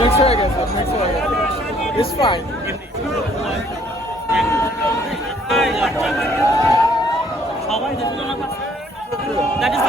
Mix হয়ে গেছে, mix হয়ে গেছে। It's fine. সবাই দ্যাট ইজ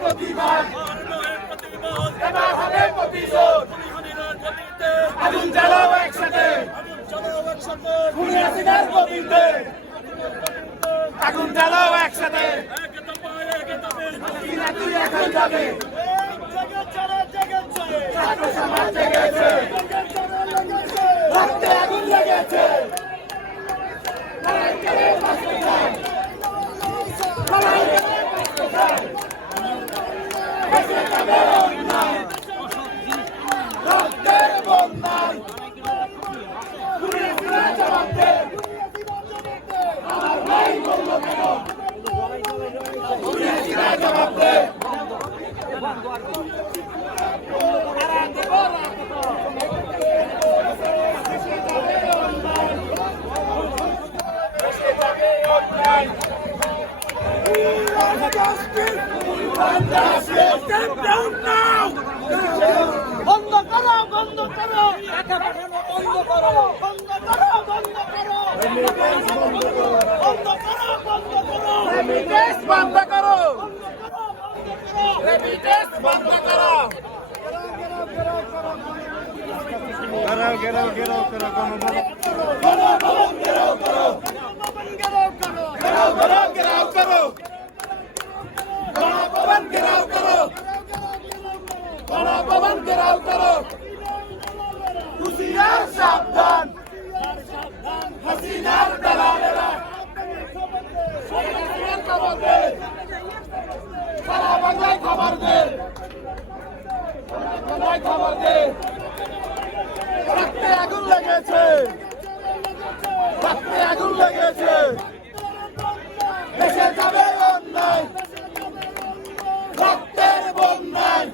প্রতিবাদ হাসিনার গদিতে আগুন জ্বালাও একসাথে হাসিনা তুই এখন যাবে ছাত্র সমাজ জেগেছে রক্তে আগুন লেগেছে লড়াই করে বাঁচতে চাই লড়াই করে বাঁচতে চাই দেশে যাবে অন্যায় রক্তের বন্যায় ঘুরে ফিরে জবাব দে আমার ভাই বলল কেন ঘুরে ফিরে জবাব দে বন্ধ করো বন্ধ করো টাকা পাঠানো বন্ধ করো বন্ধ করো বন্ধ করো বন্ধ করো বন্ধ করো রেমিটেন্স বন্ধ করো রেমিটেন্স বন্ধ করো গেরাও করো গণভবন গেরাও করো গেরাও করো গণভবন গেরাও করো গণভবন ঘেরাও করো হুঁশিয়ার সাবধান হাসিনার দালালেরা খবর দে সারা বাংলায় খবর দে খবর দে রক্তে আগুন লেগেছে রক্তে আগুন লেগেছে দেশে যাবে অন্যায় রক্তের বন্যায়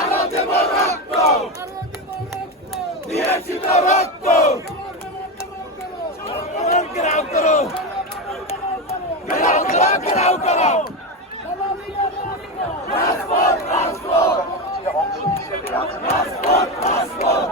আরো দেব রক্ত দিয়েছি তো রক্ত ঘেরাও করো ঘেরাও করো ঘেরাও করো পাসপোর্ট পাসপোর্ট পাসপোর্ট পাসপোর্ট